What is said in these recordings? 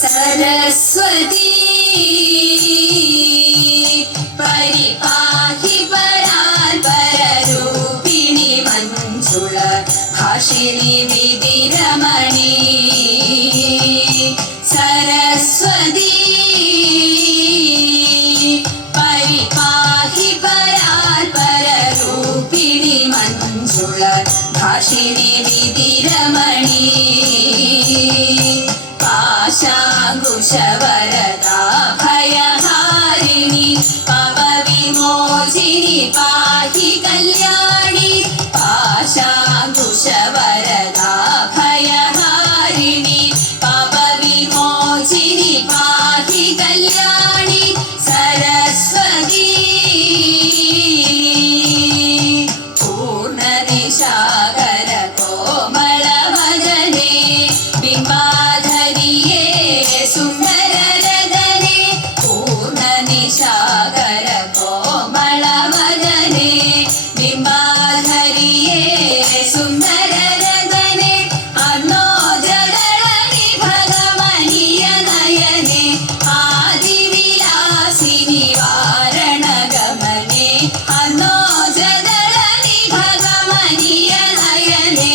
सरस्वती परिपाहि पराल्पररूपिणि मञ्जुळ भाषिणि विधिरमणि सरस्वती परिपाहि पराल्पररूपिणि मञ्जुळ भाषिणि विधिरमणि पाशाङ्कुशवरदा भयहारिणि पापविमोचिनि पाहि कल्याणि पाशाङ्कुशवरदा भयहारिणि पापविमोचिनि पाहि कल्याणि सरस्वती पूर्णनिशाकर कोमलवदने बिम्बाधरिये सुन्दररदने पूर्णनिशाकर कोमलवदने बिम्बाधरिये सुन्दररदने अर्णोजदलनि भगमनीयनयने आदिविलासिनि वारणगमने अर्णोजदलनि भगमनीयनयने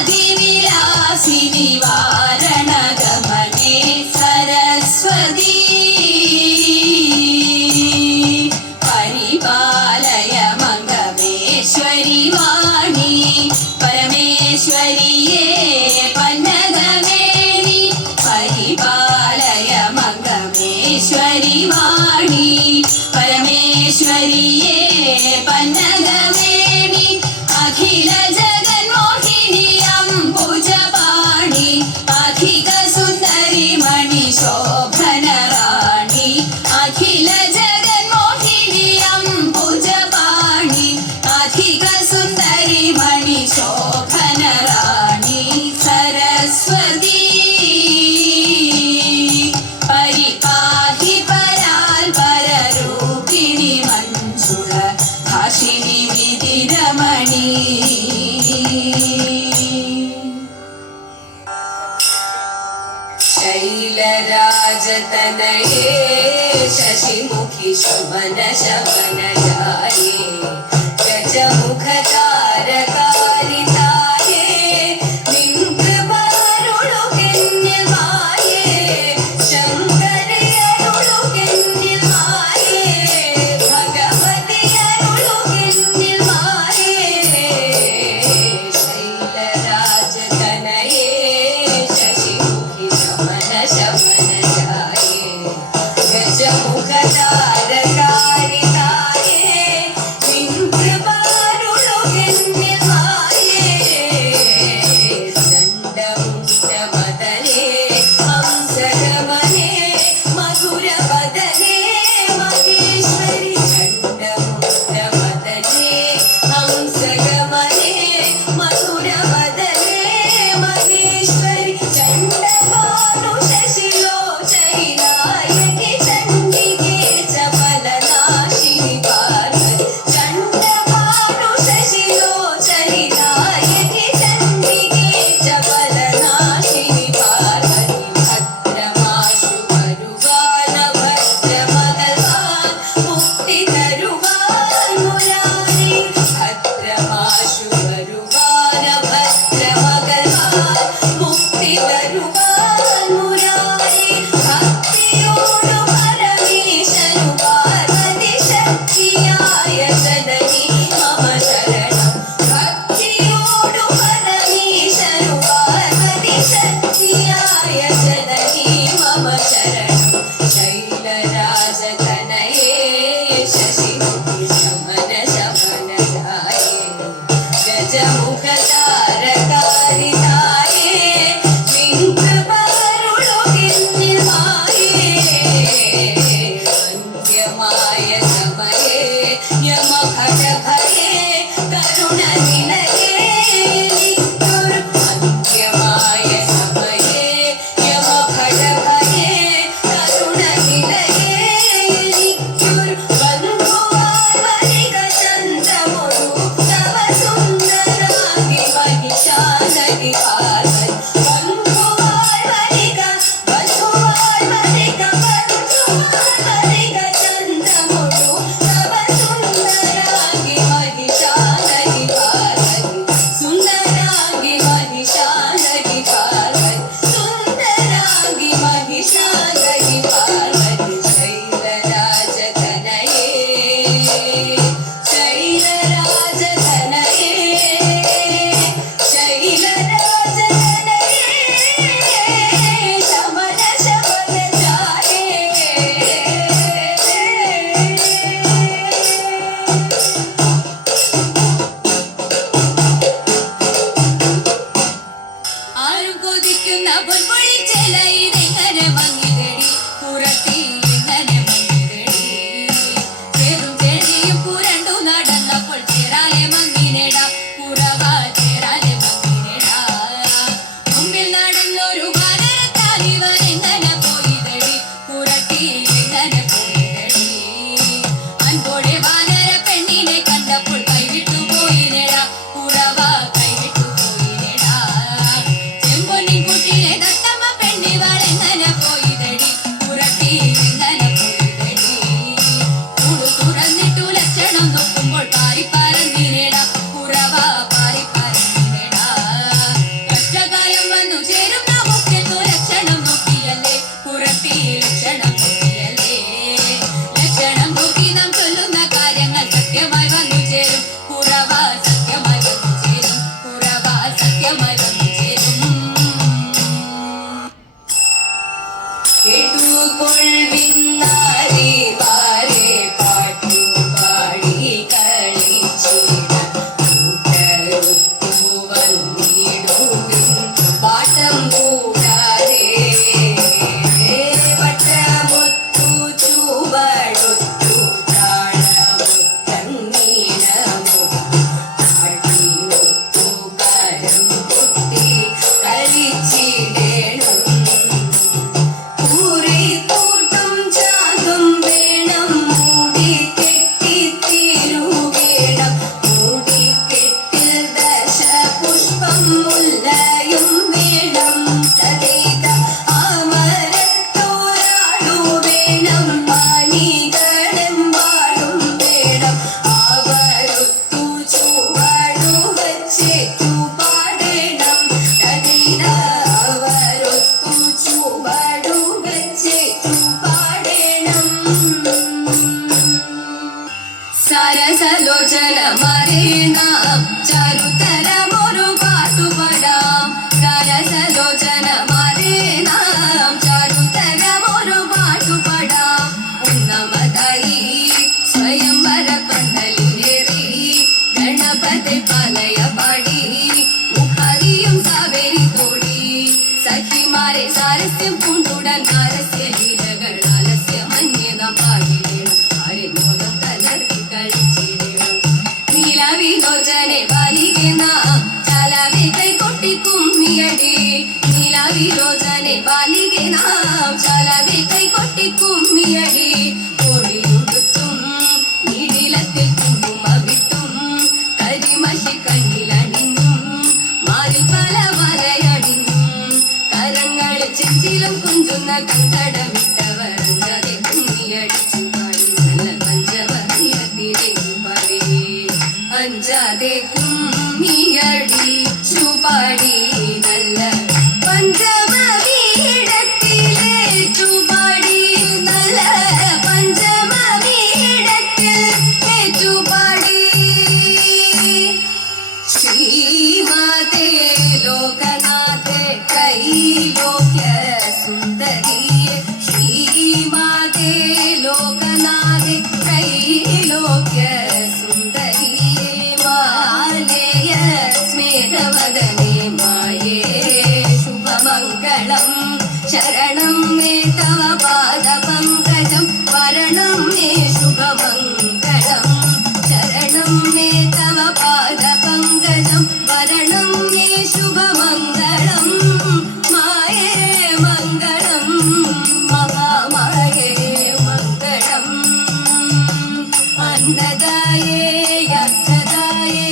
आदिविलासिनि वारणगमने सरस्वती परिपालय मङ्गमेश्वरि वाणी परमेश्वरिये पन्नगमेणि परिपालय मङ्गमेश्वरि वाणी परमेश्वरिये पन्नगमेणि अखिल जगन्मोहिनी अम्बुजपाणि अधिक सुन्दरि मणि शोभनराणि अखिल जगन्मोहिनी अम्बुजपाणि अधिक सुन्दरि मणि शोभनराणि सरस्वती परिपाहि पराल्पररूपिणि मञ्जुळ भाषिणि विधिरमणि शैलराजतनये शशिमुखि शमन शमनजाये गजमुखतारकारिताये निंकृपारुळुकेन्यमाये शङ्करियरुळुकेन्यमाये भगवतियरुळुकेन्यमाये शैलराजतनये शशिमुखि शमन शमनजाये गजमुखतारकारिताये निंकृपारुळुकेन्यमाये സരസലോചന മരേനാം ചരുതരമൊരു പാട്ടുപടാം സരസലോചന മരേനാം ചരുതരമൊരു പാട്ടുപടാം ഉന്നമതായി സ്വയംവര പന്തലിലേറി ഗണപതി പലയ പാടി മുഖരിയും സാവേരി തോടി സഖിമാരെ സാരസ്യം പൂണ്ടുടൻ ആരസ്യ ലീലകൾ ആലസ്യ മന്യത പാടിടേണം ആരെന്നോദം കലർത്തി കളിച്ചിടേണം നീലവിലോചനെ ബാലികെ നാം ചാലാവെ കൈകൊട്ടി കുമ്മിയടി നീലവിലോചനെ ബാലികെ നാം ചാലാവെ കൈകൊട്ടി കുമ്മിയടി കൊടിയുടുത്തും നീടിലത്തിൽ കുങ്കുമ വിട്ടും കരിമഷി കണ്ണിലണിഞ്ഞും മാറിൽ പല വലയടിഞ്ഞും കരങ്ങളിൽ ചെഞ്ചിലും കുഞ്ചുന്ന കണ്ടടമിട്ടവർ അഞ്ചാതെ കുമ്മിയടിച്ചു പാടി നല്ല പഞ്ചവർണ്ണത്തിലേക്ക് പാടി അഞ്ചാതെ കുമ്മിയടിച്ചു പാടി നല്ല പഞ്ചമവീടത്തിലേറ്റു പാടി നല്ല പഞ്ചമവീടത്തിൽ ഏറ്റുപാടി ശ്രീമാതേ ലോകനാഥേ ത്രൈലോക്യ സുന്ദരിയെ ശ്രീമാതേ ലോകനാഥേ ത്രൈലോക്യ സുന്ദരിയെ മാലേയ സ്മേരവദനേ മായേ ശുഭമംഗളം ശരണം മേ തവ പാദപങ്കജം വരണം മേ ശുഭമംഗളം ശരണം മേ തവ പാദപങ്കജം വരണം may ശുഭമംഗളം മായേ Mangalam മഹാമായേ Mangalam അന്നദായേ യർത്ഥദായേ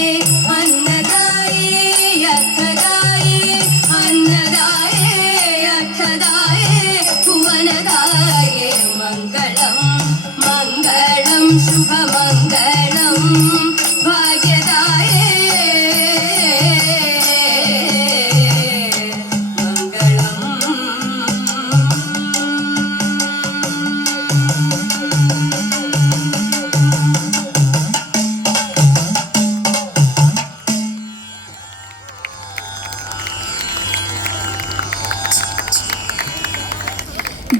അന്നദായേ യർത്ഥദായേ അന്നദായേ യർത്ഥദായേ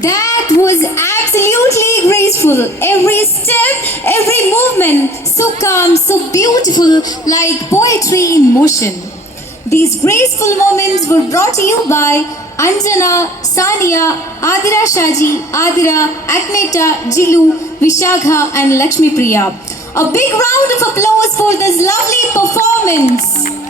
That was absolutely graceful. Every step, every movement, so calm, so beautiful, like poetry in motion. These graceful moments were brought to you by Anjana, Sania, Adira Shaji, Adira, Agneta, Jilu, Vishakha, and Lakshmi Priya. A big round of applause for this lovely performance.